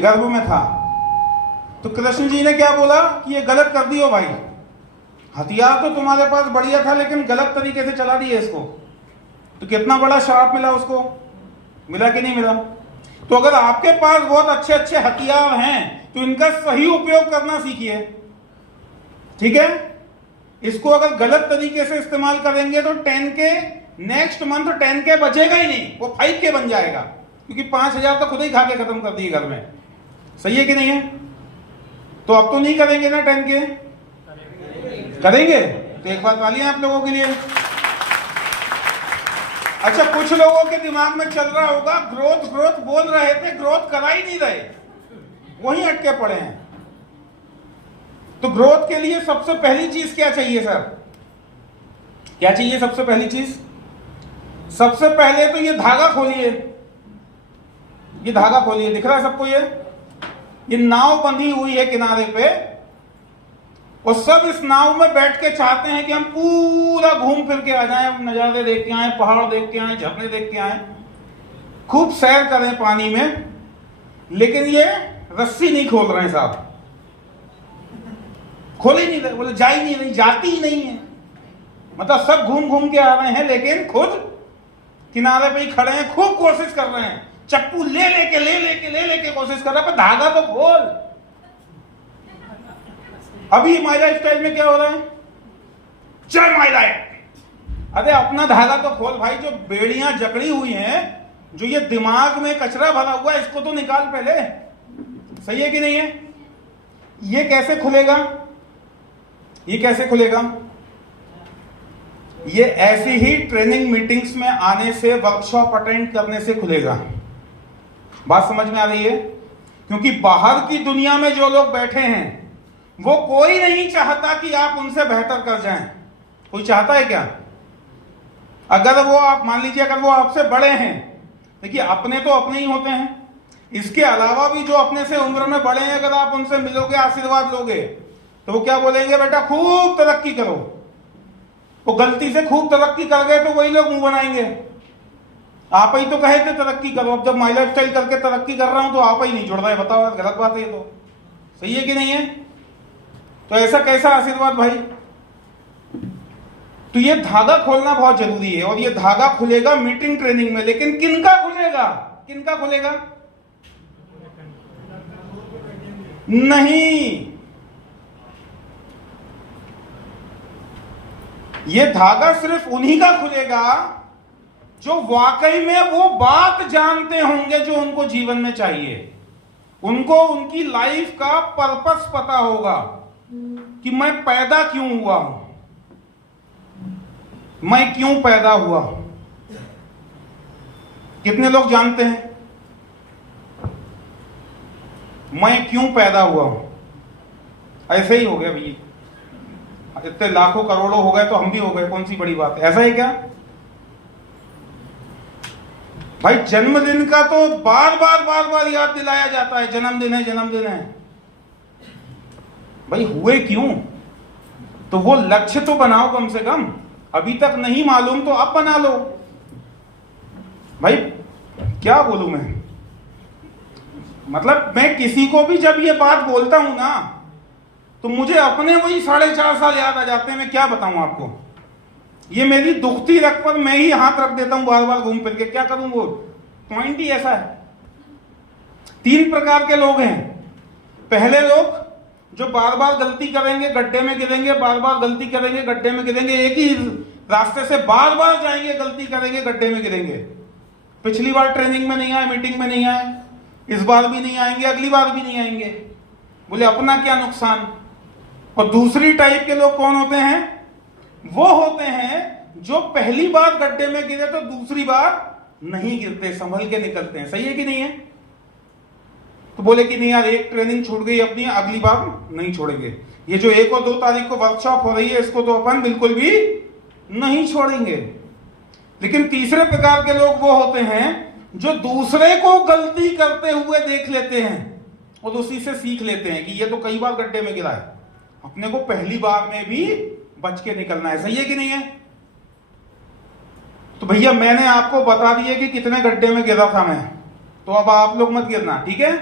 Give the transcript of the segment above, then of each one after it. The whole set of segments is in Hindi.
गर्भ में था। तो कृष्ण जी ने क्या बोला कि ये गलत कर दियो भाई, हथियार तो तुम्हारे पास बढ़िया था लेकिन गलत तरीके से चला दिए इसको। तो कितना बड़ा श्राप मिला उसको, मिला कि नहीं मिला? तो अगर आपके पास बहुत अच्छे अच्छे हथियार हैं तो इनका सही उपयोग करना सीखिए, ठीक है? इसको अगर गलत तरीके से इस्तेमाल करेंगे तो 10K नेक्स्ट मंथ 10K बचेगा ही नहीं, वो 5K बन जाएगा, क्योंकि 5,000 तो खुद ही खा के खत्म कर दिए घर में। सही है कि नहीं है? तो अब तो नहीं करेंगे ना 10K? करेंगे? तो एक बात वाली है आप लोगों के लिए। अच्छा, कुछ लोगों के दिमाग में चल रहा होगा ग्रोथ ग्रोथ बोल रहे थे, ग्रोथ करा ही नहीं रहे, वहीं अटके पड़े हैं। तो ग्रोथ के लिए सबसे पहली चीज क्या चाहिए सर? क्या चाहिए सबसे पहली चीज? सबसे पहले तो ये धागा खोलिए, ये धागा खोलिए, दिख रहा है सबको? ये नाव बंधी हुई है किनारे पे, और सब इस नाव में बैठ के चाहते हैं कि हम पूरा घूम फिर के आ जाएं, नजारे देख के आए, पहाड़ देख के आए, झरने देख के आए, खूब सैर करें पानी में। लेकिन ये रस्सी नहीं खोल रहे हैं साहब, खोल ही नहीं रहे, बोले जा ही नहीं रही, जाती ही नहीं है। मतलब सब घूम घूम के आ रहे हैं लेकिन खुद किनारे पे ही खड़े हैं, खूब कोशिश कर रहे हैं, चप्पू ले लेके कोशिश कर रहे हैं, पर धागा तो खोल। अभी माई लाइफ स्टाइल में क्या हो रहा है? चल माई लाइफ, अरे अपना धागा तो खोल भाई, जो बेड़ियां जकड़ी हुई हैं, जो ये दिमाग में कचरा भरा हुआ है, इसको तो निकाल पहले। सही है कि नहीं है? ये कैसे खुलेगा? ये कैसे खुलेगा? ये ऐसी ही ट्रेनिंग मीटिंग्स में आने से, वर्कशॉप अटेंड करने से खुलेगा। बात समझ में आ रही है? क्योंकि बाहर की दुनिया में जो लोग बैठे हैं वो कोई नहीं चाहता कि आप उनसे बेहतर कर जाएं। कोई चाहता है क्या? अगर वो आप मान लीजिए, अगर वो आपसे बड़े हैं, देखिए अपने तो अपने ही होते हैं, इसके अलावा भी जो अपने से उम्र में बड़े हैं, अगर आप उनसे मिलोगे, आशीर्वाद लोगे, तो वो क्या बोलेंगे? बेटा खूब तरक्की करो। वो गलती से खूब तरक्की कर गए तो वही लोग मुंह बनाएंगे, आप ही तो कहे थे तरक्की करो, अब जब माई लाइफ स्टाइल करके तरक्की कर रहा हूं तो आप ही नहीं जुड़ रहे। बताओ, गलत बात है ये तो। सही है कि नहीं है? तो ऐसा कैसा आशीर्वाद भाई? तो ये धागा खोलना बहुत जरूरी है, और ये धागा खुलेगा मीटिंग ट्रेनिंग में। लेकिन किनका खुलेगा? किनका खुलेगा? नहीं, ये धागा सिर्फ उन्हीं का खुलेगा जो वाकई में वो बात जानते होंगे जो उनको जीवन में चाहिए। उनको उनकी लाइफ का पर्पस पता होगा कि मैं पैदा क्यों हुआ हूं, मैं क्यों पैदा हुआ हूं। कितने लोग जानते हैं मैं क्यों पैदा हुआ हूं? ऐसे ही हो गया भैया, इतने लाखों करोड़ों हो गए तो हम भी हो गए, कौन सी बड़ी बात है? ऐसा है क्या भाई? जन्मदिन का तो बार बार याद दिलाया जाता है, जन्मदिन है, जन्मदिन है। भाई हुए क्यों? तो वो लक्ष्य तो बनाओ कम से कम। अभी तक नहीं मालूम तो अब बना लो। भाई क्या बोलूं मैं, मतलब मैं किसी को भी जब ये बात बोलता हूं ना, तो मुझे अपने वही 4.5 साल याद आ जाते हैं। मैं क्या बताऊं आपको, ये मेरी दुखती रख पर मैं ही हाथ रख देता हूं बार बार घूम फिर के। क्या करूं, वो पॉइंट ही ऐसा है। 3 प्रकार के लोग हैं। पहले लोग जो बार बार गलती करेंगे, गड्ढे में गिरेंगे, बार बार गलती करेंगे, गड्ढे में गिरेंगे, एक ही रास्ते से बार बार जाएंगे, गलती करेंगे, गड्ढे में गिरेंगे। पिछली बार ट्रेनिंग में नहीं आए, मीटिंग में नहीं आए, इस बार भी नहीं आएंगे, अगली बार भी नहीं आएंगे, बोले अपना क्या नुकसान। और दूसरी टाइप के लोग कौन होते हैं? वो होते हैं जो पहली बार गड्ढे में गिरे तो दूसरी बार नहीं गिरते, संभल के निकलते हैं। सही है कि नहीं है? तो बोले कि नहीं यार, एक ट्रेनिंग छूट गई अपनी, अगली बार नहीं छोड़ेंगे। ये जो 1 और 2 तारीख को वर्कशॉप हो रही है, इसको तो अपन बिल्कुल भी नहीं छोड़ेंगे। लेकिन तीसरे प्रकार के लोग वो होते हैं जो दूसरे को गलती करते हुए देख लेते हैं और उसी से सीख लेते हैं कि ये तो कई बार गड्ढे में गिरा है, अपने को पहली बार में भी बच के निकलना है। सही है कि नहीं है? तो भैया मैंने आपको बता दिया कि कितने गड्ढे में गिरा था मैं, तो अब आप लोग मत गिरना, ठीक है?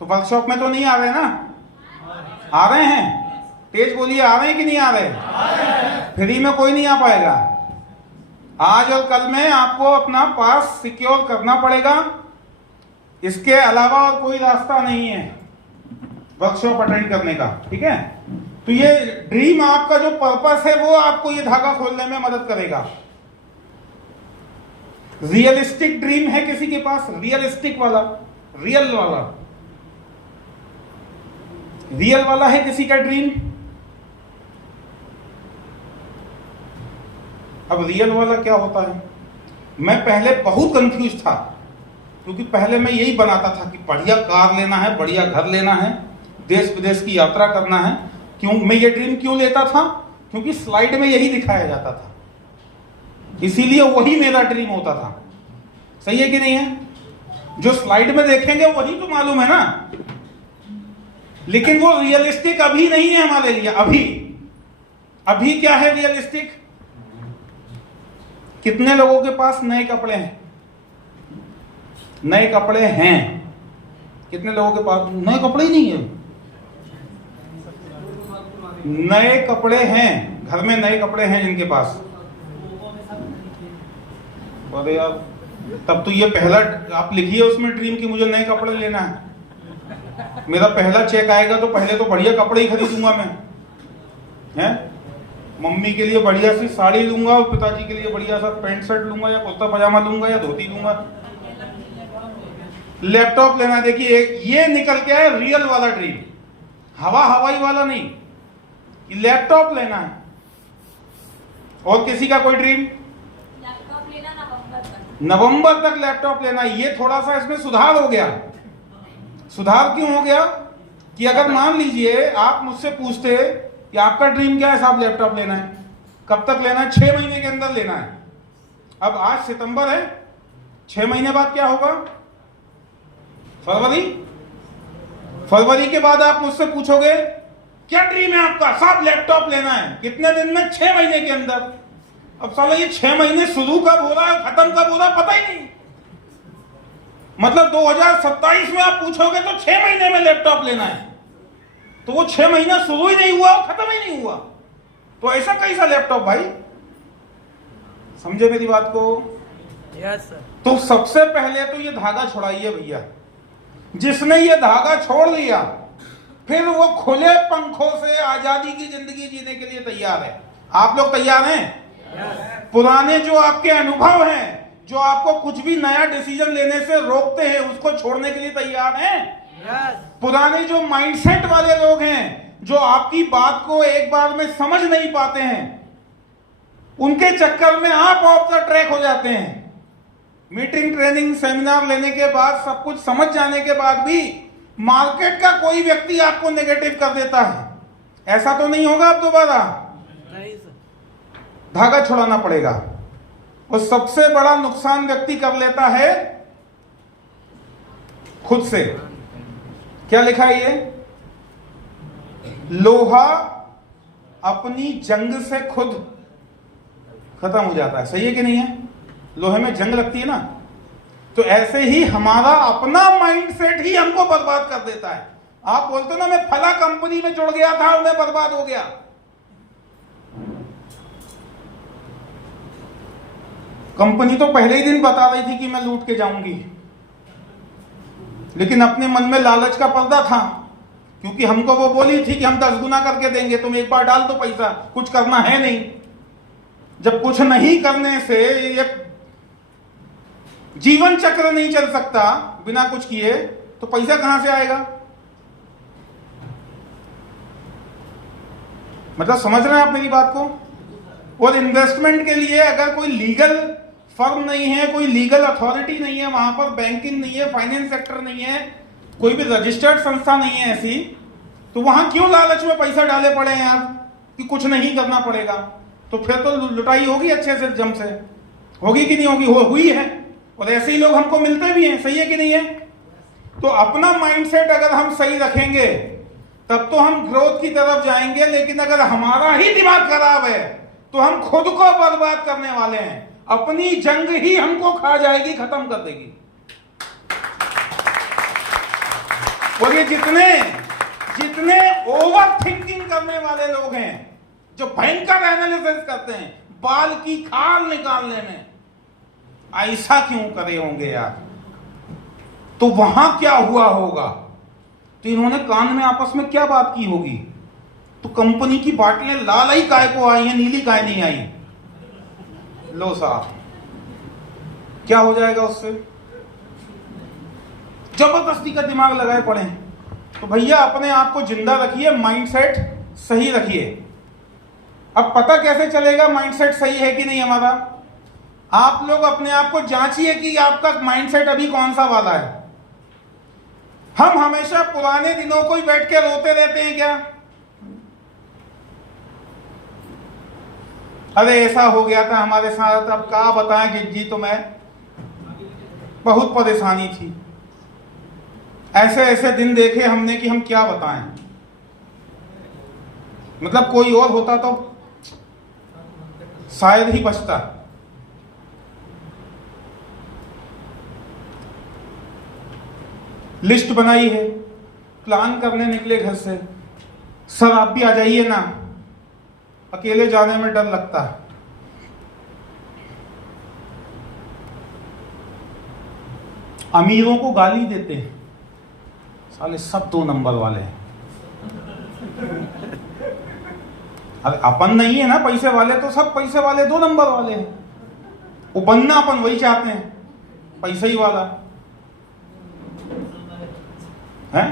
तो वर्कशॉप में तो नहीं आ रहे ना? आ रहे हैं? तेज बोलिए, आ रहे हैं कि नहीं आ रहे? फ्री में कोई नहीं आ पाएगा। आज और कल में आपको अपना पास सिक्योर करना पड़ेगा, इसके अलावा और कोई रास्ता नहीं है वर्कशॉप अटेंड करने का, ठीक है? तो ये ड्रीम, आपका जो पर्पस है वो आपको ये धागा खोलने में मदद करेगा। रियलिस्टिक ड्रीम है किसी के पास? रियलिस्टिक वाला, रियल वाला है किसी का ड्रीम? अब रियल वाला क्या होता है? मैं पहले बहुत कंफ्यूज था, क्योंकि पहले मैं यही बनाता था कि बढ़िया कार लेना है, बढ़िया घर लेना है, देश विदेश की यात्रा करना है। क्यों मैं ये ड्रीम क्यों लेता था? क्योंकि स्लाइड में यही दिखाया जाता था, इसीलिए वही मेरा ड्रीम होता था। सही है कि नहीं है? जो स्लाइड में देखेंगे वही तो मालूम है ना, लेकिन वो रियलिस्टिक अभी नहीं है हमारे लिए। अभी क्या है रियलिस्टिक? कितने लोगों के पास नए कपड़े हैं? नए कपड़े हैं कितने लोगों के पास? नए कपड़े ही नहीं है। नए कपड़े हैं, घर में नए कपड़े हैं जिनके पास? अरे यार, तब तो ये पहला आप लिखिए उसमें ड्रीम की मुझे नए कपड़े लेना है। मेरा पहला चेक आएगा तो पहले तो बढ़िया कपड़े ही खरीदूंगा मैं, हैं? मम्मी के लिए बढ़िया सी साड़ी लूंगा और पिताजी के लिए बढ़िया सा पैंट शर्ट लूंगा, या कुर्ता पजामा लूंगा, या धोती लूंगा। लैपटॉप लेना। देखिए ये निकल के है रियल वाला ड्रीम, हवाई वाला नहीं, लैपटॉप लेना है। और किसी का कोई ड्रीम? लैपटॉप लेना नवंबर तक लैपटॉप लेना। ये थोड़ा सा इसमें सुधार हो गया। सुधार क्यों हो गया? कि अगर मान लीजिए आप मुझसे पूछते कि आपका ड्रीम क्या है साहब, लैपटॉप लेना है, कब तक लेना है? 6 महीने के अंदर लेना है। अब आज सितंबर है, 6 महीने बाद क्या होगा? फरवरी के बाद आप मुझसे पूछोगे क्या ड्रीम है आपका साहब, लैपटॉप लेना है, कितने दिन में? 6 महीने के अंदर। अब साला ये 6 महीने शुरू कब हो रहा है, खत्म कब हो रहा है, पता ही नहीं। मतलब 2027 में आप पूछोगे तो 6 महीने में लैपटॉप लेना है, तो वो 6 महीना शुरू ही नहीं हुआ और खत्म ही नहीं हुआ। तो ऐसा कैसा लैपटॉप भाई? समझे मेरी बात को? Yes sir. तो सबसे पहले तो ये धागा छुड़ाइए भैया। जिसने ये धागा छोड़ लिया फिर वो खुले पंखों से आजादी की जिंदगी जीने के लिए तैयार है। आप लोग तैयार हैं? यस। पुराने जो आपके अनुभव हैं, जो आपको कुछ भी नया डिसीजन लेने से रोकते हैं, उसको छोड़ने के लिए तैयार हैं? यस। पुराने जो माइंडसेट वाले लोग हैं, जो आपकी बात को एक बार में समझ नहीं पाते हैं, उनके चक्कर में आप ऑफ द ट्रैक हो जाते हैं। मीटिंग, ट्रेनिंग, सेमिनार लेने के बाद, सब कुछ समझ जाने के बाद भी मार्केट का कोई व्यक्ति आपको नेगेटिव कर देता है। ऐसा तो नहीं होगा अब दोबारा? नहीं सर। धागा छुड़ाना पड़ेगा। और सबसे बड़ा नुकसान व्यक्ति कर लेता है खुद से। क्या लिखा है ये? लोहा अपनी जंग से खुद खत्म हो जाता है। सही है कि नहीं है? लोहे में जंग लगती है ना, तो ऐसे ही हमारा अपना माइंडसेट ही हमको बर्बाद कर देता है। आप बोलते ना मैं फला कंपनी में जुड़ गया था और मैं बर्बाद हो गया। कंपनी तो पहले ही दिन बता रही थी कि मैं लूट के जाऊंगी, लेकिन अपने मन में लालच का पर्दा था, क्योंकि हमको वो बोली थी कि हम 10 गुना करके देंगे, तुम एक बार डाल दो पैसा, कुछ करना है नहीं। जब कुछ नहीं करने से ये जीवन चक्र नहीं चल सकता बिना कुछ किए, तो पैसा कहां से आएगा? मतलब समझ रहे हैं आप मेरी बात को? और इन्वेस्टमेंट के लिए अगर कोई लीगल फर्म नहीं है, कोई लीगल अथॉरिटी नहीं है, वहां पर बैंकिंग नहीं है, फाइनेंस सेक्टर नहीं है, कोई भी रजिस्टर्ड संस्था नहीं है ऐसी, तो वहां क्यों लालच में पैसा डाले पड़े हैं यार कि कुछ नहीं करना पड़ेगा? तो फिर तो लुटाई होगी अच्छे से, जम से होगी कि नहीं होगी? हुई है। और ऐसे ही लोग हमको मिलते भी हैं। सही है कि नहीं है? तो अपना माइंडसेट अगर हम सही रखेंगे तब तो हम ग्रोथ की तरफ जाएंगे, लेकिन अगर हमारा ही दिमाग खराब है तो हम खुद को बर्बाद करने वाले हैं। अपनी जंग ही हमको खा जाएगी, खत्म कर देगी। और ये जितने जितने ओवर थिंकिंग करने वाले लोग हैं, जो भयंकर एनालिसिस करते हैं बाल की खाल निकालने में, ऐसा क्यों करे होंगे यार? तो वहां क्या हुआ होगा? तो इन्होंने कान में आपस में क्या बात की होगी? तो कंपनी की बाटलें लाल ही काय को आई हैं, नीली काय नहीं आई? लो साहब, क्या हो जाएगा उससे? जबरदस्ती का दिमाग लगाए पड़े हैं। तो भैया अपने आप को जिंदा रखिए, माइंडसेट सही रखिए। अब पता कैसे चलेगा माइंडसेट सही है कि नहीं हमारा? आप लोग अपने आप को जांचिए कि आपका माइंडसेट अभी कौन सा वाला है। हम हमेशा पुराने दिनों को ही बैठ के रोते रहते हैं क्या? अरे ऐसा हो गया था हमारे साथ, अब क्या बताएं गिज्जी, तो मैं बहुत परेशानी थी, ऐसे ऐसे दिन देखे हमने कि हम क्या बताएं। मतलब कोई और होता तो शायद ही बचता। लिस्ट बनाई है, प्लान करने निकले घर से, सर आप भी आ जाइए ना, अकेले जाने में डर लगता है। अमीरों को गाली देते हैं, साले सब 2 नंबर वाले हैं। अरे अपन नहीं है ना पैसे वाले, तो सब पैसे वाले 2 नंबर वाले हैं। वो बनना अपन वही चाहते हैं, पैसे ही वाला है।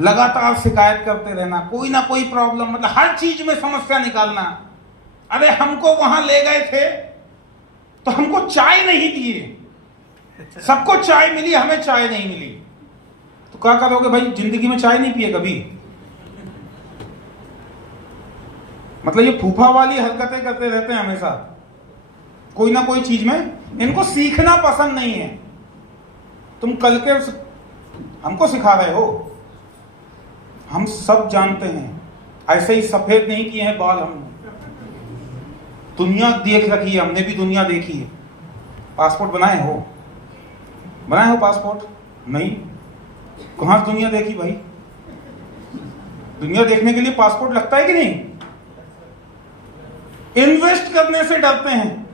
लगातार शिकायत करते रहना, कोई ना कोई प्रॉब्लम, मतलब हर चीज में समस्या निकालना। अरे हमको वहां ले गए थे तो हमको चाय नहीं दिए, सबको चाय मिली, हमें चाय नहीं मिली। तो क्या करोगे भाई? जिंदगी में चाय नहीं पिए कभी? मतलब ये फूफा वाली हरकतें करते रहते हैं हमेशा, कोई ना कोई चीज में। इनको सीखना पसंद नहीं है। तुम कल के हमको सिखा रहे हो? हम सब जानते हैं, ऐसे ही सफेद नहीं किए हैं बाल हमने। दुनिया देख रखी है, हमने भी दुनिया देखी है। पासपोर्ट बनाए हो? बनाए हो पासपोर्ट? नहीं। कहां से दुनिया देखी भाई? दुनिया देखने के लिए पासपोर्ट लगता है कि नहीं? इन्वेस्ट करने से डरते हैं,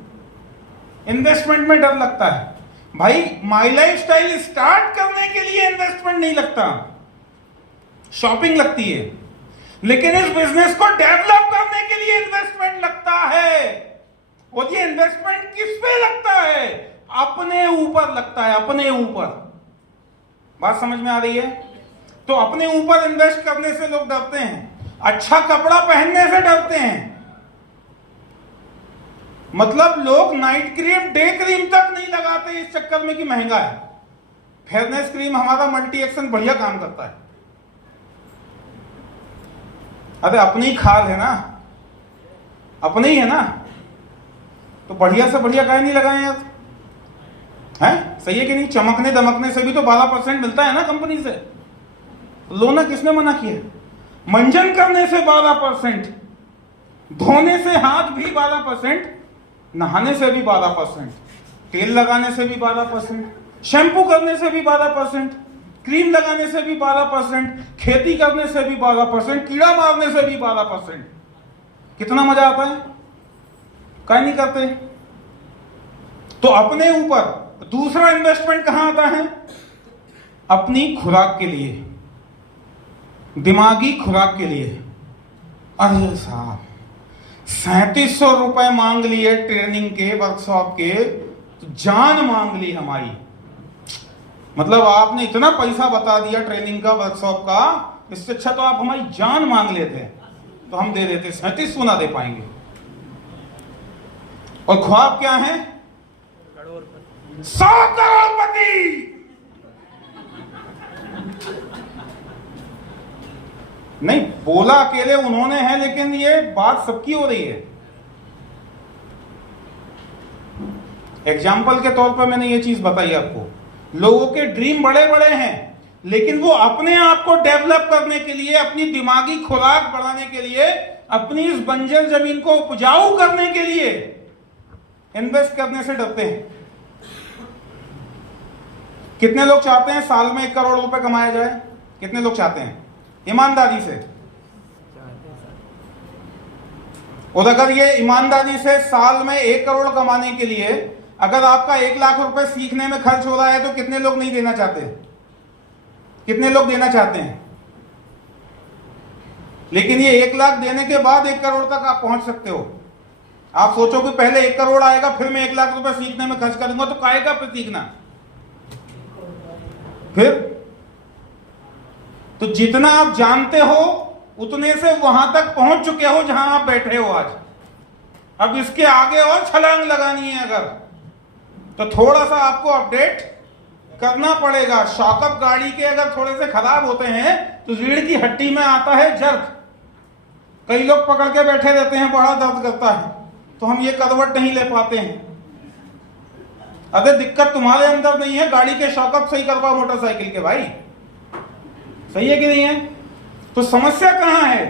इन्वेस्टमेंट में डर लगता है भाई। माई लाइफ स्टाइल स्टार्ट करने के लिए इन्वेस्टमेंट नहीं लगता, शॉपिंग लगती है। लेकिन इस बिजनेस को डेवलप करने के लिए इन्वेस्टमेंट लगता है। और ये इन्वेस्टमेंट किस पे लगता है? अपने ऊपर लगता है, अपने ऊपर। बात समझ में आ रही है? तो अपने ऊपर इन्वेस्ट करने से लोग डरते हैं। अच्छा कपड़ा पहनने से डरते हैं। मतलब लोग नाइट क्रीम, डे क्रीम तक नहीं लगाते इस चक्कर में कि महंगा है। फेयरनेस क्रीम हमारा मल्टी एक्शन बढ़िया काम करता है। अरे अपनी ही खाल है ना, अपने ही है ना, तो बढ़िया से बढ़िया काहे नहीं लगाए यार? है सही है कि नहीं? चमकने दमकने से भी तो 12% मिलता है ना कंपनी से। लो ना, किसने मना किया? मंजन करने से 12%, धोने से हाथ भी 12%, नहाने से भी 12%, तेल लगाने से भी 12%, शैम्पू करने से भी 12%, क्रीम लगाने से भी 12%, खेती करने से भी 12%, कीड़ा मारने से भी 12%। कितना मजा आता है? क्या नहीं करते? तो अपने ऊपर। दूसरा इन्वेस्टमेंट कहां आता है? अपनी खुराक के लिए, दिमागी खुराक के लिए। अरे साहब 3700 रुपए मांग लिए ट्रेनिंग के, वर्कशॉप के, तो जान मांग ली हमारी। मतलब आपने इतना पैसा बता दिया ट्रेनिंग का, वर्कशॉप का, इससे अच्छा तो आप हमारी जान मांग लेते, तो हम दे देते। 3700 ना दे पाएंगे। और ख्वाब क्या है? 100 करोड़पति। नहीं बोला अकेले उन्होंने है, लेकिन ये बात सबकी हो रही है। एग्जाम्पल के तौर पर मैंने ये चीज बताई आपको। लोगों के ड्रीम बड़े बड़े हैं, लेकिन वो अपने आप को डेवलप करने के लिए, अपनी दिमागी खुराक बढ़ाने के लिए, अपनी इस बंजर जमीन को उपजाऊ करने के लिए इन्वेस्ट करने से डरते हैं। कितने लोग चाहते हैं साल में 1 करोड़ रुपए कमाया जाए? कितने लोग चाहते हैं ईमानदारी से? और अगर ये ईमानदारी से साल में 1 करोड़ कमाने के लिए अगर आपका 1 लाख रुपए सीखने में खर्च हो रहा है तो कितने लोग नहीं देना चाहते? कितने लोग देना चाहते हैं? लेकिन ये 1 लाख देने के बाद 1 करोड़ तक आप पहुंच सकते हो। आप सोचो कि पहले 1 करोड़ आएगा फिर मैं 1 लाख रुपए सीखने में खर्च करूंगा, तो काहेगा फिर सीखना? फिर तो जितना आप जानते हो उतने से वहां तक पहुंच चुके हो जहां आप बैठे हो आज। अब इसके आगे और छलांग लगानी है अगर, तो थोड़ा सा आपको अपडेट करना पड़ेगा। शॉकअप गाड़ी के अगर थोड़े से खराब होते हैं तो रीढ़ की हड्डी में आता है जर्क। कई लोग पकड़ के बैठे रहते हैं, बड़ा दर्द करता है, तो हम ये करवट नहीं ले पाते हैं। अरे दिक्कत तुम्हारे अंदर नहीं है, गाड़ी के शॉकअप सही करवाओ मोटरसाइकिल के भाई। सही है कि नहीं है? तो समस्या कहां है?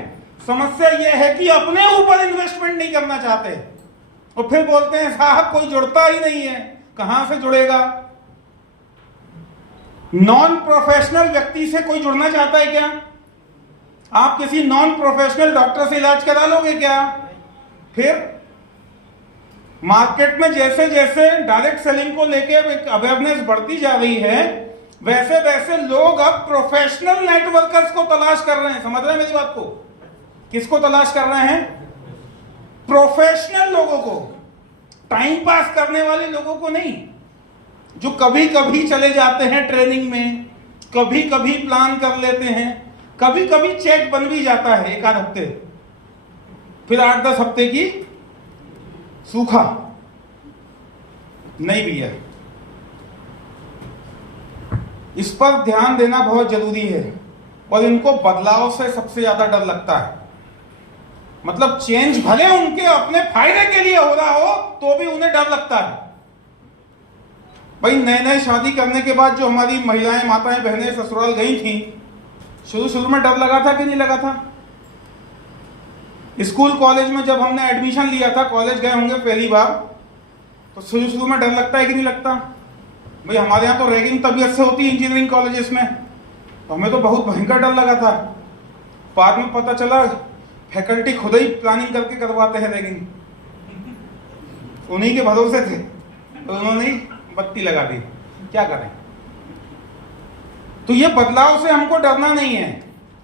समस्या यह है कि अपने ऊपर इन्वेस्टमेंट नहीं करना चाहते और फिर बोलते हैं साहब कोई जुड़ता ही नहीं है। कहां से जुड़ेगा? नॉन प्रोफेशनल व्यक्ति से कोई जुड़ना चाहता है क्या? आप किसी नॉन प्रोफेशनल डॉक्टर से इलाज करा लोगे क्या? फिर मार्केट में जैसे जैसे डायरेक्ट सेलिंग को लेके अवेयरनेस बढ़ती जा रही है वैसे वैसे लोग अब प्रोफेशनल नेटवर्कर्स को तलाश कर रहे हैं। समझ रहे हैं मेरी बात को? किसको तलाश कर रहे हैं? प्रोफेशनल लोगों को, टाइम पास करने वाले लोगों को नहीं, जो कभी कभी चले जाते हैं ट्रेनिंग में, कभी कभी प्लान कर लेते हैं, कभी कभी चेक बन भी जाता है 1 आध हफ्ते, फिर 8-10 हफ्ते की सूखा नहीं भी है। इस पर ध्यान देना बहुत जरूरी है और इनको बदलाव से सबसे ज्यादा डर लगता है। मतलब चेंज भले उनके अपने फायदे के लिए हो रहा हो तो भी उन्हें डर लगता है। भाई नए नए शादी करने के बाद जो हमारी महिलाएं, माताएं, बहनें ससुराल गई थी, शुरू में डर लगा था कि नहीं लगा था? स्कूल कॉलेज में जब हमने एडमिशन लिया था, कॉलेज गए होंगे पहली बार, तो शुरू में डर लगता है कि नहीं लगता? भाई हमारे यहाँ तो रैगिंग तबीयत से होती है इंजीनियरिंग कॉलेजेस में, तो हमें तो बहुत भयंकर डर लगा था। बाद में पता चला फैकल्टी खुद ही प्लानिंग करके करवाते हैं रैगिंग, उन्हीं के भरोसे थे तो उन्होंने ही बत्ती लगा दी। क्या करें? तो ये बदलाव से हमको डरना नहीं है।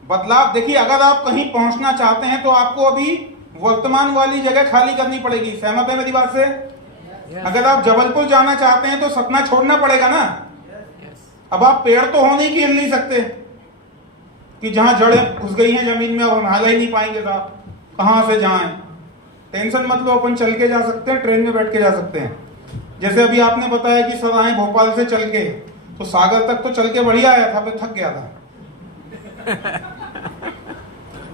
बदलाव देखिए, अगर आप कहीं पहुंचना चाहते हैं तो आपको अभी वर्तमान वाली जगह खाली करनी पड़ेगी। सहमत है मेरी बात से? अगर आप जबलपुर जाना चाहते हैं तो सतना छोड़ना पड़ेगा ना। अब आप पेड़ तो होने की हिल नहीं सकते कि जहां जड़ें घुस गई हैं जमीन में, अब हम हिला ही नहीं पाएंगे साहब, कहां से जाएं। टेंशन मत लो, अपन चल के जा सकते हैं, ट्रेन में बैठ के जा सकते हैं। जैसे अभी आपने बताया कि सर आए भोपाल से चल के, तो सागर तक तो चल के बढ़िया आया था, फिर थक गया था।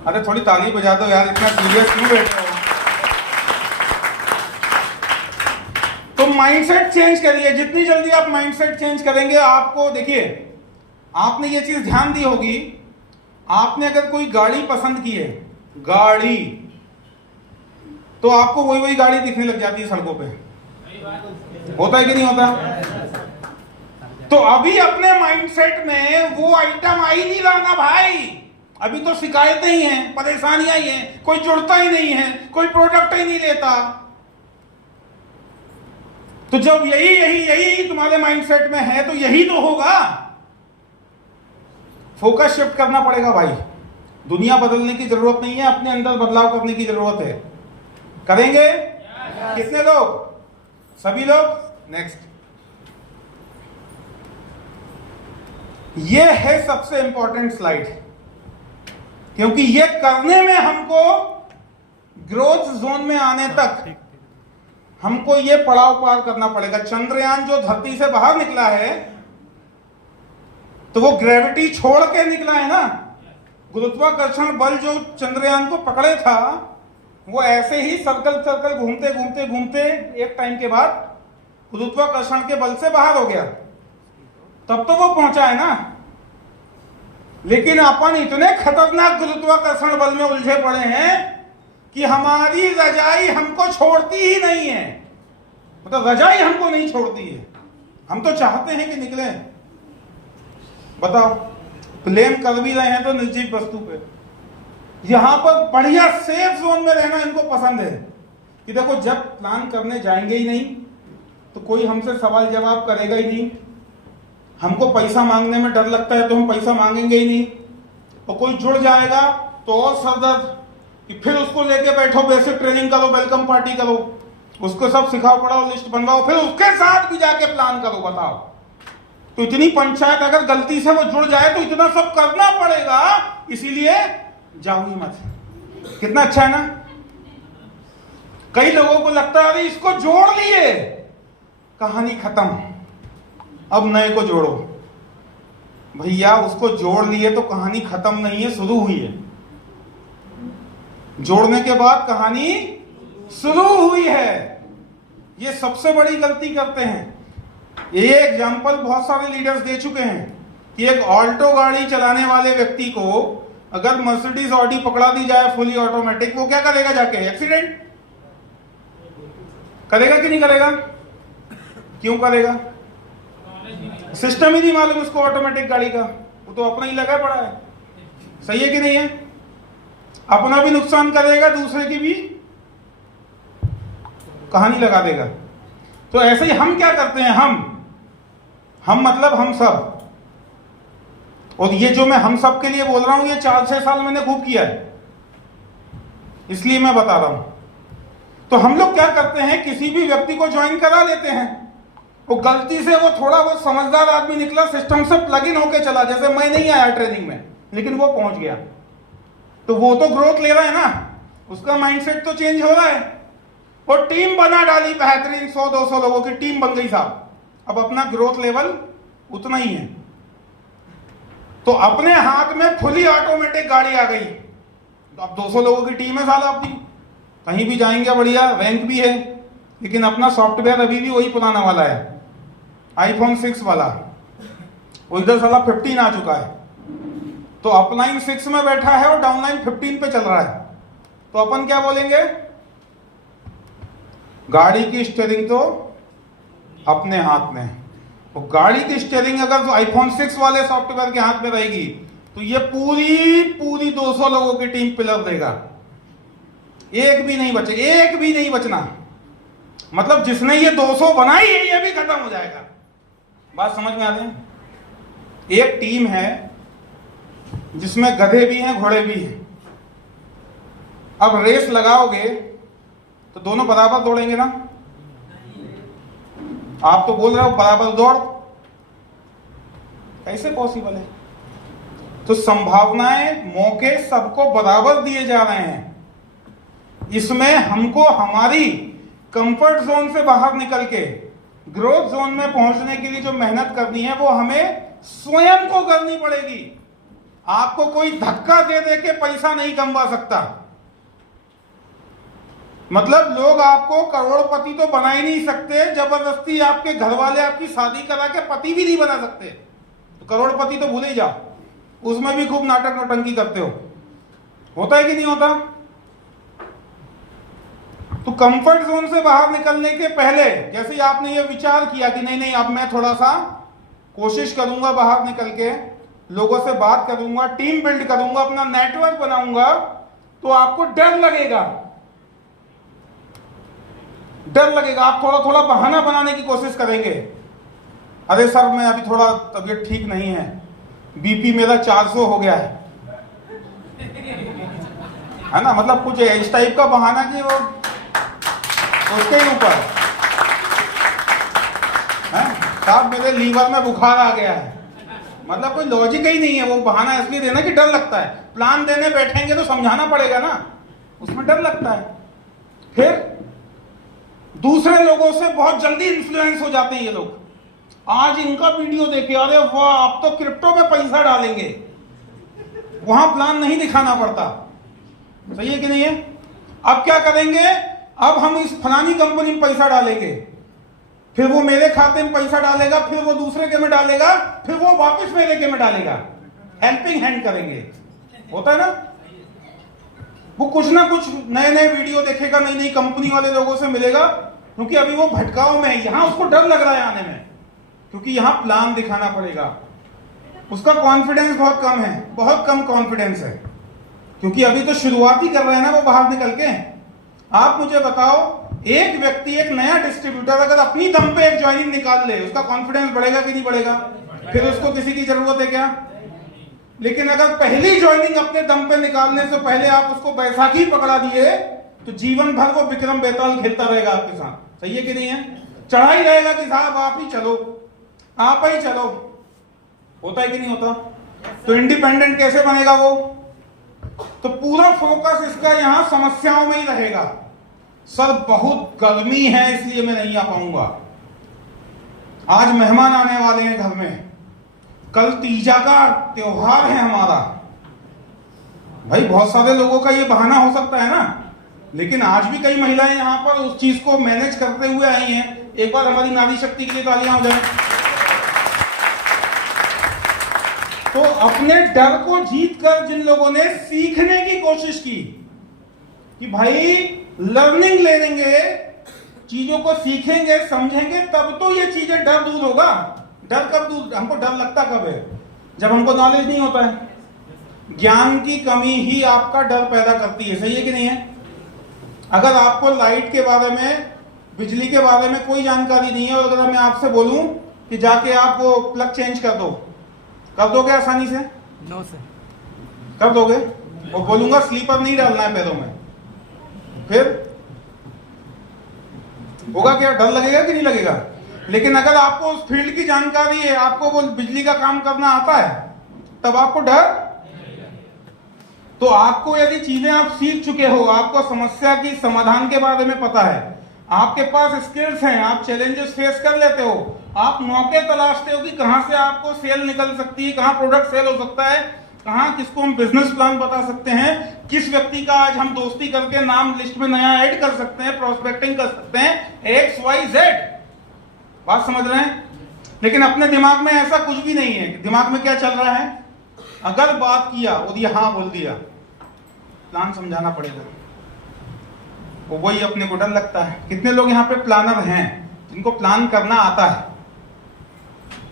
अरे थोड़ी ताली बजा दो यार, इतना सीरियस क्यों बैठे हो? तो माइंडसेट चेंज करिए। जितनी जल्दी आप माइंडसेट चेंज करेंगे, आपको देखिए, आपने ये चीज ध्यान दी होगी, आपने अगर कोई गाड़ी पसंद की है, गाड़ी, तो आपको वही वही गाड़ी दिखने लग जाती है सड़कों पे। होता है कि नहीं होता? तो अभी अपने माइंडसेट में वो आइटम आ ही नहीं रहा ना भाई। अभी तो शिकायतें ही हैं, परेशानियां ही हैं, कोई जुड़ता ही नहीं है, कोई प्रोडक्ट ही नहीं लेता। तो जब यही तुम्हारे माइंडसेट में है तो यही तो होगा। फोकस शिफ्ट करना पड़ेगा भाई। दुनिया बदलने की जरूरत नहीं है, अपने अंदर बदलाव करने की जरूरत है। करेंगे? कितने लोग? सभी लोग? नेक्स्ट, ये है सबसे इंपॉर्टेंट स्लाइड, क्योंकि ये करने में हमको ग्रोथ जोन में आने तक हमको ये पड़ाव पार करना पड़ेगा। चंद्रयान जो धरती से बाहर निकला है तो वो ग्रेविटी छोड़ के निकला है ना। गुरुत्वाकर्षण बल जो चंद्रयान को पकड़े था, वो ऐसे ही सर्कल घूमते घूमते घूमते एक टाइम के बाद गुरुत्वाकर्षण के बल से बाहर हो गया, तब तो वो पहुंचा है ना। लेकिन अपन इतने खतरनाक गुरुत्वाकर्षण बल में उलझे पड़े हैं कि हमारी रजाई हमको छोड़ती ही नहीं है। मतलब रजाई हमको नहीं छोड़ती है। हम तो चाहते हैं कि निकले, बताओ, ब्लेम कर भी रहे हैं तो निर्जीव वस्तु पे। यहां पर बढ़िया सेफ जोन में रहना इनको पसंद है कि देखो जब प्लान करने जाएंगे ही नहीं तो कोई हमसे सवाल जवाब करेगा ही नहीं, हमको पैसा मांगने में डर लगता है तो हम पैसा मांगेंगे ही नहीं, और कोई जुड़ जाएगा तो और सरदर्द कि फिर उसको लेके बैठो, बेसिक ट्रेनिंग करो, वेलकम पार्टी करो, उसको सब सिखाओ पढ़ाओ, लिस्ट बनवाओ, फिर उसके साथ भी जाके प्लान करो। बताओ, तो इतनी पंचायत अगर गलती से वो जुड़ जाए तो इतना सब करना पड़ेगा, इसीलिए जाओ ही मत। कितना अच्छा है ना। कई लोगों को लगता है अरे इसको जोड़ लिए, कहानी खत्म, अब नए को जोड़ो। भैया उसको जोड़ लिए तो कहानी खत्म नहीं है, शुरू हुई है। जोड़ने के बाद कहानी शुरू हुई है। ये सबसे बड़ी गलती करते हैं। ये एग्जाम्पल बहुत सारे लीडर्स दे चुके हैं कि एक ऑल्टो गाड़ी चलाने वाले व्यक्ति को अगर मर्सिडीज ऑडी पकड़ा दी जाए फुली ऑटोमेटिक, वो क्या करेगा? जाके एक्सीडेंट करेगा कि नहीं करेगा? क्यों करेगा? सिस्टम ही नहीं मालूम उसको ऑटोमेटिक गाड़ी का, वो तो अपना ही लगा पड़ा है। सही है कि नहीं है? अपना भी नुकसान करेगा, दूसरे की भी कहानी लगा देगा। तो ऐसे ही हम क्या करते हैं, हम मतलब हम सब। और ये जो मैं हम सब के लिए बोल रहा हूं, ये 4-6 साल मैंने खूब किया है, इसलिए मैं बता रहा हूं। तो हम लोग क्या करते हैं, किसी भी व्यक्ति को ज्वाइन करा लेते हैं, वो गलती से वो थोड़ा बहुत समझदार आदमी निकला, सिस्टम से प्लग इन होके चला, जैसे मैं नहीं आया ट्रेनिंग में लेकिन वो पहुंच गया, तो वो तो ग्रोथ ले रहा है ना, उसका माइंडसेट तो चेंज हो रहा है। और टीम बना डाली बेहतरीन, 100-200 लोगों की टीम बन गई साहब। अब अपना ग्रोथ लेवल उतना ही है, तो अपने हाथ में फुली ऑटोमेटिक गाड़ी आ गई। तो अब 200 लोगों की टीम है साला अपनी, कहीं भी जाएंगे बढ़िया, रैंक भी है, लेकिन अपना सॉफ्टवेयर अभी भी वही पुराना वाला है, iPhone 6 वाला। वो इधर साला 15 आ चुका है, तो अपलाइन 6 में बैठा है और डाउनलाइन 15 पे चल रहा है। तो अपन क्या बोलेंगे? गाड़ी की स्टीयरिंग तो अपने हाथ में। तो गाड़ी की स्टीयरिंग अगर iPhone 6 वाले सॉफ्टवेयर के हाथ में रहेगी तो ये पूरी 200 लोगों की टीम पिलर देगा, एक भी नहीं बचे, एक भी नहीं बचना। मतलब जिसने ये 200 बनाई है ये भी खत्म हो जाएगा। बात समझ में आ रही है? एक टीम है जिसमें गधे भी हैं, घोड़े भी हैं। अब रेस लगाओगे तो दोनों बराबर दौड़ेंगे ना? आप तो बोल रहे हो बराबर दौड़, कैसे पॉसिबल है? तो संभावनाएं, मौके सबको बराबर दिए जा रहे हैं। इसमें हमको हमारी कंफर्ट जोन से बाहर निकल के ग्रोथ जोन में पहुंचने के लिए जो मेहनत करनी है वो हमें स्वयं को करनी पड़ेगी। आपको कोई धक्का दे दे के पैसा नहीं कमा सकता। मतलब लोग आपको करोड़पति तो बना ही नहीं सकते, जबरदस्ती आपके घर वाले आपकी शादी करा के पति भी नहीं बना सकते। तो करोड़पति तो भूल ही जाओ, उसमें भी खूब नाटक नौटंकी करते हो। होता है कि नहीं होता? तो कंफर्ट जोन से बाहर निकलने के पहले जैसे आपने ये विचार किया कि नहीं अब मैं थोड़ा सा कोशिश करूंगा, बाहर निकल के लोगों से बात करूंगा, टीम बिल्ड करूंगा, अपना नेटवर्क बनाऊंगा, तो आपको डर लगेगा। आप थोड़ा थोड़ा बहाना बनाने की कोशिश करेंगे। अरे सर मैं अभी थोड़ा तबीयत ठीक नहीं है, बीपी मेरा 400 हो गया है ना? मतलब कुछ इस टाइप का बहाना कि वो उसके ही ऊपर साहब मेरे लीवर में बुखार आ गया है। मतलब कोई लॉजिक ही नहीं है। वो बहाना इसलिए देना कि डर लगता है। प्लान देने बैठेंगे तो समझाना पड़ेगा ना, उसमें डर लगता है। फिर दूसरे लोगों से बहुत जल्दी इन्फ्लुएंस हो जाते हैं ये लोग। आज इनका वीडियो देखे, अरे वाह आप तो क्रिप्टो में पैसा डालेंगे, वहां प्लान नहीं दिखाना पड़ता। सही है कि नहीं है? अब क्या करेंगे, अब हम इस फलानी कंपनी में पैसा डालेंगे, फिर वो मेरे खाते में पैसा डालेगा, फिर वो दूसरे के में डालेगा, फिर वो वापस मेरे के में डालेगा। हेल्पिंग हैंड करेंगे। होता है ना? वो कुछ ना कुछ नए नए वीडियो देखेगा, नई नई कंपनी वाले लोगों से मिलेगा, क्योंकि अभी वो भटकाव में है। यहां उसको डर लग रहा है आने में, क्योंकि यहां प्लान दिखाना पड़ेगा। उसका कॉन्फिडेंस बहुत कम है, बहुत कम कॉन्फिडेंस है, क्योंकि अभी तो शुरुआत ही कर रहे हैं ना वो बाहर निकल के। आप मुझे बताओ, एक व्यक्ति, एक नया डिस्ट्रीब्यूटर अगर अपनी दम पे एक ज्वाइनिंग निकाल ले, उसका कॉन्फिडेंस बढ़ेगा कि नहीं बढ़ेगा? फिर उसको किसी की जरूरत है क्या? लेकिन अगर पहली ज्वाइनिंग अपने दम पे निकालने से पहले आप उसको बैसाखी पकड़ा दिए, तो जीवन भर वो विक्रम बेताल खेलता रहेगा आपके साथ। सही है कि नहीं है? चढ़ा ही रहेगा कि साहब आप ही चलो, आप ही चलो। होता है कि नहीं होता? तो इंडिपेंडेंट कैसे बनेगा वो? तो पूरा फोकस इसका यहां समस्याओं में ही रहेगा। सर बहुत गर्मी है इसलिए मैं नहीं आ पाऊंगा, आज मेहमान आने वाले हैं घर में, कल तीजा का त्योहार है हमारा। भाई बहुत सारे लोगों का ये बहाना हो सकता है ना, लेकिन आज भी कई महिलाएं यहां पर उस चीज को मैनेज करते हुए आई हैं। एक बार हमारी नारी शक्ति के लिए तालियां हो जाए। तो अपने डर को जीतकर जिन लोगों ने सीखने की कोशिश की कि भाई लर्निंग ले लेंगे, चीजों को सीखेंगे, समझेंगे, तब तो ये चीजें डर दूर होगा। डर कब दूर? हमको डर लगता कब है? जब हमको नॉलेज नहीं होता है। ज्ञान की कमी ही आपका डर पैदा करती है। सही है कि नहीं है? अगर आपको लाइट के बारे में, बिजली के बारे में कोई जानकारी नहीं है, और अगर मैं आपसे बोलूं कि जाके आप वो प्लग चेंज कर दोगे आसानी से? No sir. कर दोगे? और बोलूंगा स्लीपर नहीं डालना है पैरों में, फिर होगा क्या? डर लगेगा कि नहीं लगेगा? लेकिन अगर आपको उस फील्ड की जानकारी है, आपको वो बिजली का काम करना आता है, तब आपको डर। तो आपको यदि चीजें आप सीख चुके हो, आपको समस्या की समाधान के बारे में पता है, आपके पास स्किल्स हैं, आप चैलेंजेस फेस कर लेते हो, आप मौके तलाशते हो कि कहां से आपको सेल निकल सकती है, कहां प्रोडक्ट सेल हो सकता है, कहां किसको हम बिजनेस प्लान बता सकते हैं, किस व्यक्ति का आज हम दोस्ती करके नाम लिस्ट में नया ऐड कर सकते हैं, प्रोस्पेक्टिंग कर सकते हैं, XYZ। बात समझ रहे हैं? लेकिन अपने दिमाग में ऐसा कुछ भी नहीं है। दिमाग में क्या चल रहा है? अगर बात किया और ये हाँ बोल दिया, प्लान समझाना पड़ेगा, वो वही अपने को डर लगता है। कितने लोग यहाँ पे प्लानर हैं जिनको प्लान करना आता है?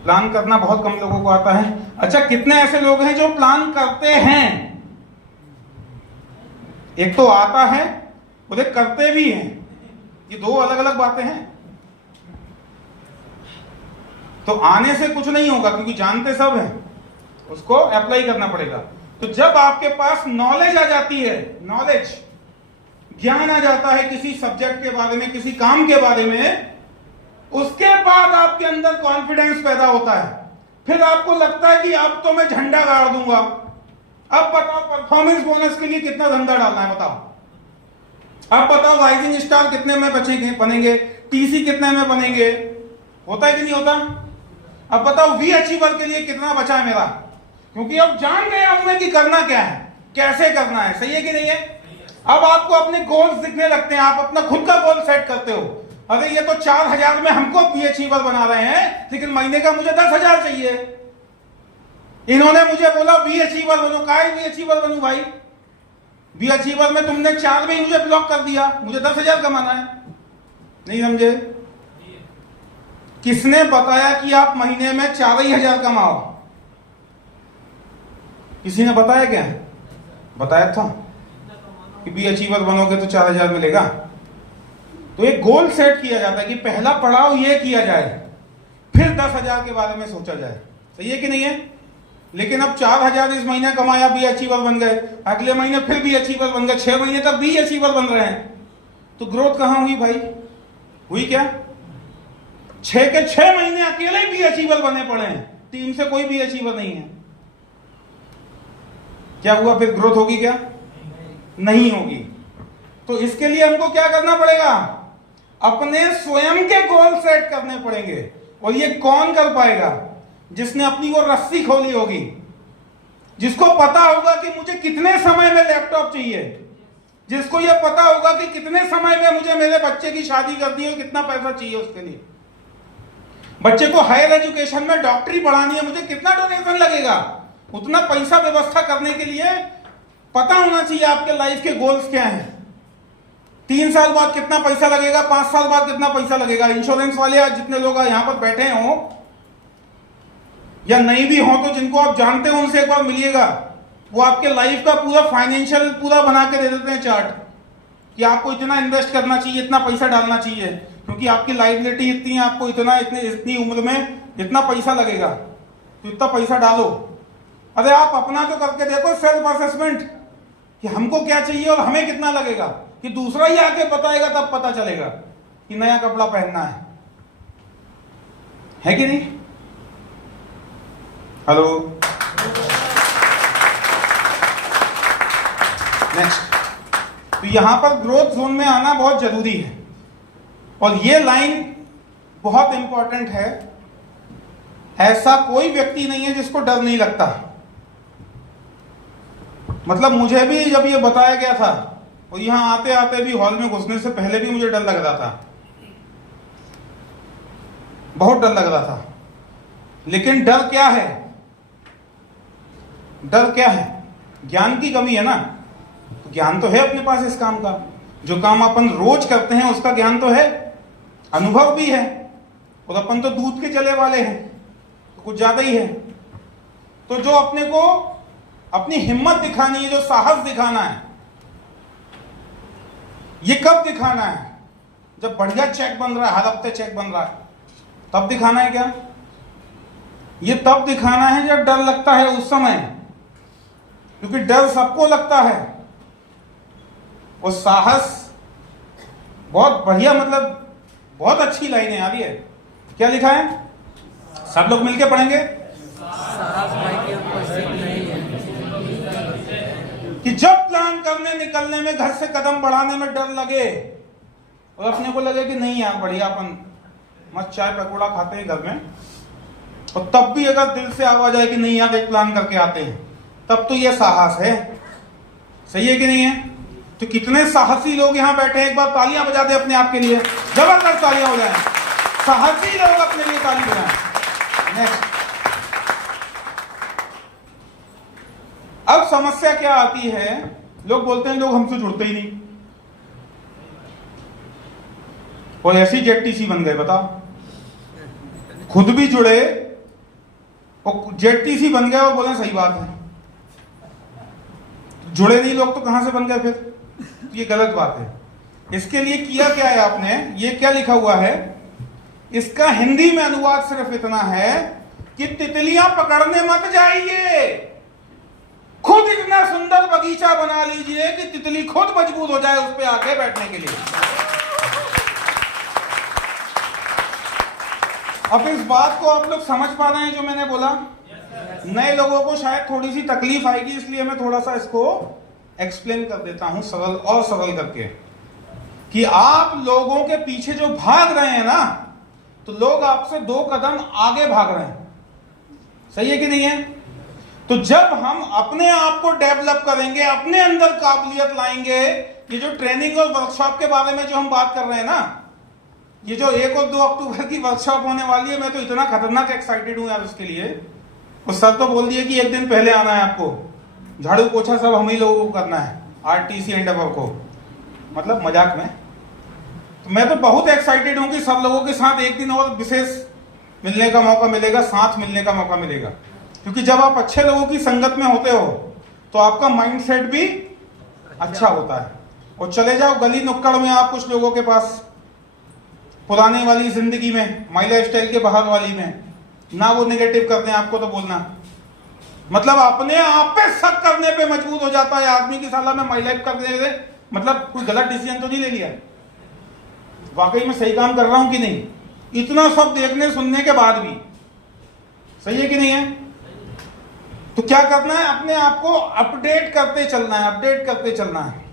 प्लान करना बहुत कम लोगों को आता है। अच्छा, कितने ऐसे लोग हैं जो प्लान करते हैं? एक तो आता है और एक करते भी हैं। ये दो अलग अलग बातें हैं। तो आने से कुछ नहीं होगा, क्योंकि जानते सब हैं, उसको अप्लाई करना पड़ेगा। तो जब आपके पास नॉलेज आ जाती है, नॉलेज, ज्ञान आ जाता है किसी सब्जेक्ट के बारे में, किसी काम के बारे में, उसके बाद आपके अंदर कॉन्फिडेंस पैदा होता है। फिर आपको लगता है कि अब तो मैं झंडा गाड़ दूंगा। अब बताओ परफॉर्मेंस बोनस के लिए कितना धंधा डालना है? बताओ। अब बताओ राइजिंग स्टार कितने में बनेंगे, टीसी कितने में बनेंगे? होता है कि नहीं होता? अब बताओ वी अचीवर के लिए कितना बचा है मेरा, क्योंकि अब जान गया हूं मैं कि करना क्या है, कैसे करना है। सही है कि नहीं है? अब आपको अपने गोल्स दिखने लगते हैं, आप अपना खुद का गोल सेट करते हो। अरे ये तो 4000 में हमको वी अचीवर बना रहे हैं, लेकिन महीने का मुझे 10,000 चाहिए। इन्होंने मुझे बोला वी अचीवर बनो। काहे वी अचीवर बनूं भाई? वी अचीवर में तुमने 4 में मुझे ब्लॉक कर दिया, मुझे 10,000 कमाना है। नहीं समझे? किसने बताया कि आप महीने में 4,000 कमाओ? किसी ने बताया क्या? बताया था कि बी अचीवर बनोगे तो 4,000 मिलेगा। तो एक गोल सेट किया जाता है कि पहला पड़ाव ये किया जाए, फिर 10,000 के बारे में सोचा जाए। सही है कि नहीं है? लेकिन अब 4,000 इस महीने कमाया, बी अचीवर बन गए, अगले महीने फिर बी अचीवर बन गए, 6 महीने तक बी अचीवर बन रहे हैं। तो ग्रोथ कहां हुई भाई? हुई क्या? 6 के 6 महीने अकेले बी अचीवर बने पड़े हैं, टीम से कोई बी अचीवर नहीं है। क्या हुआ? फिर ग्रोथ होगी क्या? नहीं होगी। तो इसके लिए हमको क्या करना पड़ेगा? अपने स्वयं के गोल सेट करने पड़ेंगे। और ये कौन कर पाएगा? जिसने अपनी वो रस्सी खोली होगी, जिसको पता होगा कि मुझे कितने समय में लैपटॉप चाहिए, जिसको ये पता होगा कि कितने समय में मुझे मेरे बच्चे की शादी करनी है, कितना पैसा चाहिए उसके लिए, बच्चे को हायर एजुकेशन में डॉक्टरी पढ़ानी है, मुझे कितना डोनेशन लगेगा, उतना पैसा व्यवस्था करने के लिए पता होना चाहिए आपके लाइफ के गोल्स क्या हैं। 3 साल बाद कितना पैसा लगेगा, 5 साल बाद कितना पैसा लगेगा। इंश्योरेंस वाले आज जितने लोग यहां पर बैठे हो, या नहीं भी हो तो जिनको आप जानते हो उनसे एक बार मिलिएगा। वो आपके लाइफ का पूरा फाइनेंशियल पूरा बना के दे देते हैं चार्ट कि आपको इतना इन्वेस्ट करना चाहिए, इतना पैसा डालना चाहिए, क्योंकि आपकी लाइबिलिटी इतनी है, आपको इतनी उम्र में इतना पैसा लगेगा, तो इतना पैसा डालो। अरे आप अपना तो करके देखो सेल्फ असेसमेंट कि हमको क्या चाहिए और हमें कितना लगेगा, कि दूसरा ही आके बताएगा तब पता चलेगा कि नया कपड़ा पहनना है कि नहीं? Hello, next. तो यहां पर ग्रोथ जोन में आना बहुत जरूरी है, और ये लाइन बहुत इंपॉर्टेंट है। ऐसा कोई व्यक्ति नहीं है जिसको डर नहीं लगता। मतलब मुझे भी जब ये बताया गया था, और यहां आते आते भी हॉल में घुसने से पहले भी मुझे डर लग रहा था, बहुत डर लग रहा था। लेकिन डर क्या है? डर क्या है? ज्ञान की कमी है ना। तो ज्ञान तो है अपने पास इस काम का, जो काम अपन रोज करते हैं उसका ज्ञान तो है, अनुभव भी है, और अपन तो दूध के चले वाले हैं, तो कुछ ज्यादा ही है। तो जो अपने को अपनी हिम्मत दिखानी है, जो साहस दिखाना है, ये कब दिखाना है? जब बढ़िया चेक बन रहा है, हर हफ्ते चेक बन रहा है, तब दिखाना है क्या? ये तब दिखाना है जब डर लगता है, उस समय, क्योंकि डर सबको लगता है। और साहस बहुत बढ़िया, मतलब बहुत अच्छी लाइन है। आ रही है? क्या लिखा है? सब लोग मिलके पढ़ेंगे। साहस भाई के ऊपर सिर्फ नहीं है कि जब प्लान करने निकलने में, घर से कदम बढ़ाने में डर लगे, और अपने को लगे कि नहीं यार बढ़िया अपन मस्त चाय पकौड़ा खाते हैं घर में, और तब भी अगर दिल से आवाज आए कि नहीं यार एक प्लान करके आते हैं, तब तो ये साहस है। सही है कि नहीं है? तो कितने साहसी लोग यहां बैठे हैं, एक बार तालियां बजा दे अपने आप के लिए, जबरदस्त तालियां हो जाए। साहसी लोग अपने लिए ताली बजाएं। नेक्स्ट। अब समस्या क्या आती है? लोग बोलते हैं लोग हमसे जुड़ते ही नहीं, और ऐसी जेटीसी बन गए। बताओ, खुद भी जुड़े और जेटीसी बन गए और बोले सही बात है। जुड़े नहीं लोग तो कहां से बन गए फिर? तो ये गलत बात है। इसके लिए किया क्या है आपने? ये क्या लिखा हुआ है? इसका हिंदी में अनुवाद सिर्फ इतना है कि तितलियां पकड़ने मत जाइए, खुद इतना सुंदर बगीचा बना लीजिए कि तितली खुद मजबूत हो जाए उस पे आके बैठने के लिए। अब इस बात को आप लोग समझ पा रहे हैं जो मैंने बोला? नए लोगों को शायद थोड़ी सी तकलीफ आएगी, इसलिए मैं थोड़ा सा इसको एक्सप्लेन कर देता हूं सरल और सरल करके, कि आप लोगों के पीछे जो भाग रहे हैं ना, तो लोग आपसे 2 कदम आगे भाग रहे हैं। सही है कि नहीं है? तो जब हम अपने आप को डेवलप करेंगे, अपने अंदर काबिलियत लाएंगे, ये जो ट्रेनिंग और वर्कशॉप के बारे में जो हम बात कर रहे हैं ना, ये जो 1 और 2 अक्टूबर की वर्कशॉप होने वाली है, मैं तो इतना खतरनाक एक्साइटेड हूं यार उसके लिए। उस सर तो बोल दिए कि 1 दिन पहले आना है आपको, झाड़ू पोछा सब हम ही लोगों को करना है, आरटीसी एंडेवर को, मतलब मजाक में। तो मैं तो बहुत एक्साइटेड हूं कि सब लोगों के साथ एक दिन और विशेष मिलने का मौका मिलेगा, साथ मिलने का मौका मिलेगा। क्योंकि जब आप अच्छे लोगों की संगत में होते हो तो आपका माइंड सेट भी अच्छा होता है। और चले जाओ गली नुक्कड़ में आप कुछ लोगों के पास, पुराने वाली जिंदगी में, माई लाइफ स्टाइल के बाहर वाली में, ना वो नेगेटिव करते हैं आपको तो बोलना, मतलब अपने आप पे शक करने पे मजबूर हो जाता है आदमी की साला में माई लाइफ करने से, मतलब कोई गलत डिसीजन तो नहीं ले लिया, वाकई में सही काम कर रहा हूं कि नहीं, इतना सब देखने सुनने के बाद भी। सही है कि नहीं है? तो क्या करना है? अपने आप को अपडेट करते चलना है, अपडेट करते चलना है।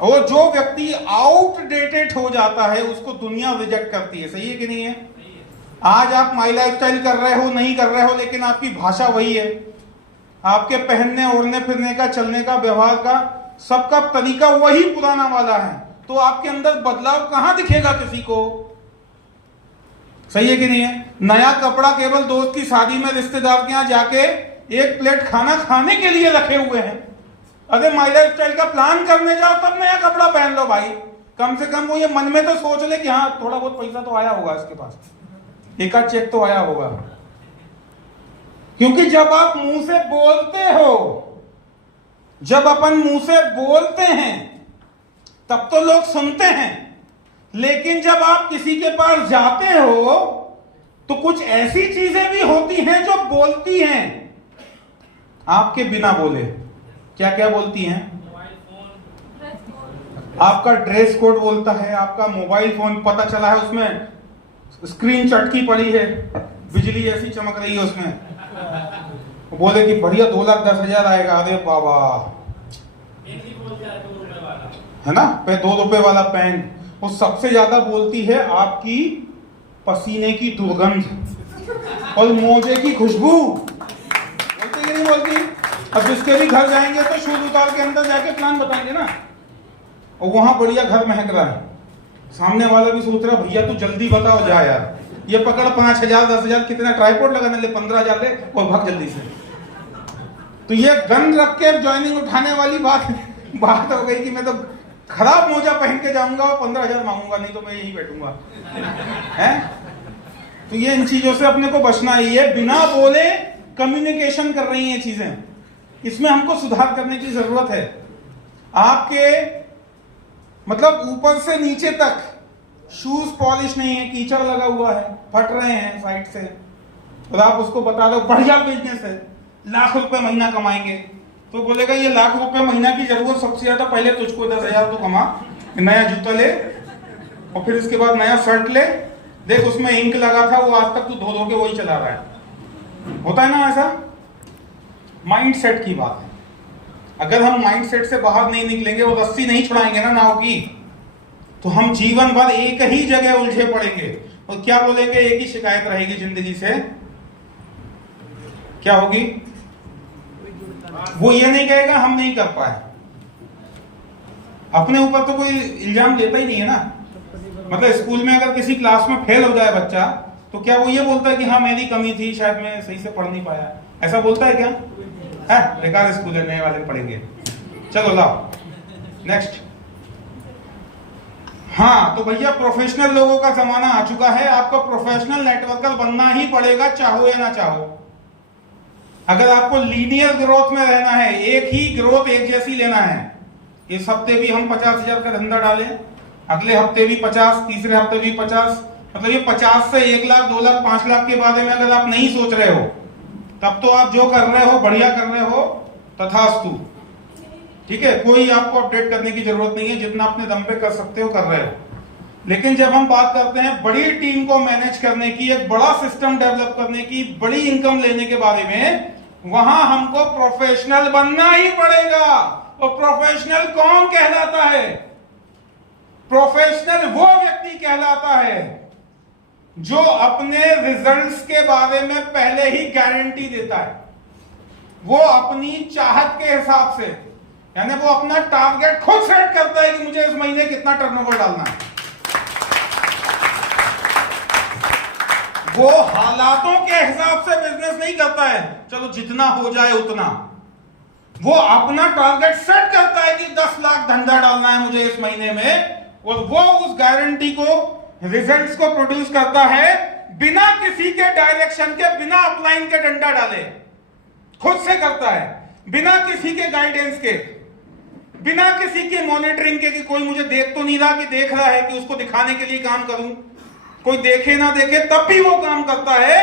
और जो व्यक्ति आउटडेटेड हो जाता है उसको दुनिया रिजेक्ट करती है। सही है कि नहीं है? आज आप माई लाइफस्टाइल कर रहे हो, नहीं कर रहे हो, लेकिन आपकी भाषा वही है, आपके पहनने ओढ़ने फिरने का, चलने का, व्यवहार का, सबका तरीका वही पुराना वाला है, तो आपके अंदर बदलाव कहां दिखेगा किसी को? सही है कि नहीं है? नया कपड़ा केवल दोस्त की शादी में, रिश्तेदार के यहां जाके 1 प्लेट खाना खाने के लिए रखे हुए हैं। अगर माई लाइफस्टाइल का प्लान करने जाओ तब नया कपड़ा पहन लो भाई। कम से कम वो ये मन में तो सोच ले कि हाँ थोड़ा बहुत पैसा तो आया होगा इसके पास, 1 आध चेक तो आया होगा। क्योंकि जब आप मुंह से बोलते हो, जब अपन मुंह से बोलते हैं तब तो लोग सुनते हैं, लेकिन जब आप किसी के पास जाते हो तो कुछ ऐसी चीजें भी होती हैं जो बोलती हैं आपके बिना बोले। क्या क्या बोलती हैं? आपका ड्रेस कोड बोलता है, आपका मोबाइल फोन, पता चला है उसमें स्क्रीन चटकी पड़ी है, बिजली ऐसी चमक रही है उसमें, बोले कि बढ़िया 2,10,000 आएगा। अरे बाबा, है ना, पे 2 रुपए वाला पेन। वो सबसे ज्यादा बोलती है आपकी पसीने की दुर्गंध और मोजे की खुशबू। बोलती कि नहीं बोलती? अब जिसके भी घर जाएंगे तो शूज उतार के अंदर जाके प्लान बताएंगे ना, और वहां बढ़िया घर महक रहा है, सामने वाला भी सोच रहा भैया तू जल्दी बताओ, जा यार, ये पकड़ 5,000 10,000 कितना ट्राइपॉड लगाने ले, 15,000 ले और भाग जल्दी से। तो ये गन रख के ज्वाइनिंग उठाने वाली बात हो गई कि मैं तो खराब मोजा पहन के जाऊंगा और 15,000 मांगूंगा, नहीं तो मैं यहीं बैठूंगा, है? तो ये इन चीजों से अपने को बचना ही है। बिना बोले कम्युनिकेशन कर रही हैं चीजें, इसमें हमको सुधार करने की जरूरत है। आपके मतलब ऊपर से नीचे तक शूज पॉलिश नहीं है, कीचड़ लगा हुआ है, फट रहे हैं साइड से, और आप उसको बता दो बढ़िया बिजनेस है, लाख रुपए महीना कमाएंगे, तो बोलेगा ये लाख रुपए महीना की जरूरत सबसे ज्यादा पहले तुझको 10,000 तो कमा, नया जूता ले और फिर इसके बाद नया शर्ट ले, देख उसमें इंक लगा था, वो आज तक तू धो धो के वही चला रहा है। होता है ना ऐसा? माइंड सेट की बात है। अगर हम माइंड सेट से बाहर नहीं निकलेंगे और रस्सी नहीं छुड़ाएंगे ना नाव की, तो हम जीवन भर एक ही जगह उलझे पड़ेंगे। और क्या बोलेंगे? एक ही शिकायत रहेगी जिंदगी से, क्या होगी? वो ये नहीं कहेगा हम नहीं कर पाए, अपने ऊपर तो कोई इल्जाम लेता ही नहीं है ना। मतलब स्कूल में अगर किसी क्लास में फेल हो जाए बच्चा, तो क्या वो ये बोलता है कि हाँ मेरी कमी थी, शायद मैं सही से पढ़ नहीं पाया, ऐसा बोलता है क्या? है बेकार स्कूल है, नए वाले पढ़ेंगे। चलो लाओ नेक्स्ट। हाँ तो भैया प्रोफेशनल लोगों का जमाना आ चुका है, आपको प्रोफेशनल नेटवर्कर बनना ही पड़ेगा, चाहो या ना चाहो। अगर आपको लीनियर ग्रोथ में रहना है, एक ही ग्रोथ एक जैसी लेना है, इस हफ्ते भी हम 50,000 का धंधा डालें, अगले हफ्ते भी 50, तीसरे हफ्ते भी 50, मतलब ये 50 से 1 लाख 2 लाख 5 लाख के बारे में अगर आप नहीं सोच रहे हो, तब तो आप जो कर रहे हो बढ़िया कर रहे हो, तथास्तु। ठीक है, कोई आपको अपडेट करने की जरूरत नहीं है, जितना अपने दम पे कर सकते हो कर रहे हो। लेकिन जब हम बात करते हैं बड़ी टीम को मैनेज करने की, एक बड़ा सिस्टम डेवलप करने की, बड़ी इनकम लेने के बारे में, वहां हमको प्रोफेशनल बनना ही पड़ेगा। और प्रोफेशनल कौन कहलाता है? प्रोफेशनल वो व्यक्ति कहलाता है जो अपने रिजल्ट्स के बारे में पहले ही गारंटी देता है। वो अपनी चाहत के हिसाब से, यानी वो अपना टारगेट खुद सेट करता है कि मुझे इस महीने कितना टर्नओवर डालना है। वो हालातों के हिसाब से बिजनेस नहीं करता है, चलो जितना हो जाए उतना। वो अपना टारगेट सेट करता है कि 10 लाख धंधा डालना है मुझे इस महीने में, और वो उस गारंटी को, रिजल्ट्स को प्रोड्यूस करता है बिना किसी के डायरेक्शन के, बिना अपलाइन के डंडा डाले, खुद से करता है, बिना किसी के गाइडेंस के, बिना किसी के मॉनिटरिंग के कि कोई मुझे देख तो नहीं रहा कि देख रहा है कि उसको दिखाने के लिए काम करूं। कोई देखे ना देखे तब भी वो काम करता है,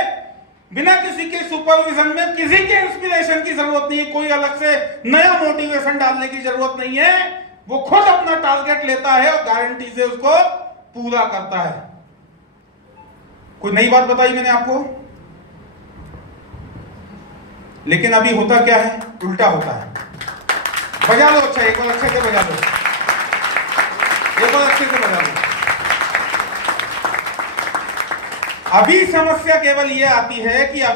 बिना किसी के सुपरविजन में, किसी के इंस्पिरेशन की जरूरत नहीं है, कोई अलग से नया मोटिवेशन डालने की जरूरत नहीं है। वो खुद अपना टारगेट लेता है और गारंटी से उसको पूरा करता है। कोई नई बात बताई मैंने आपको? लेकिन अभी होता क्या है? उल्टा होता है। बजा लो, अच्छा एक बार अच्छे से बजा लो, एक बार अच्छे से बजा लो। अभी समस्या केवल यह आती है कि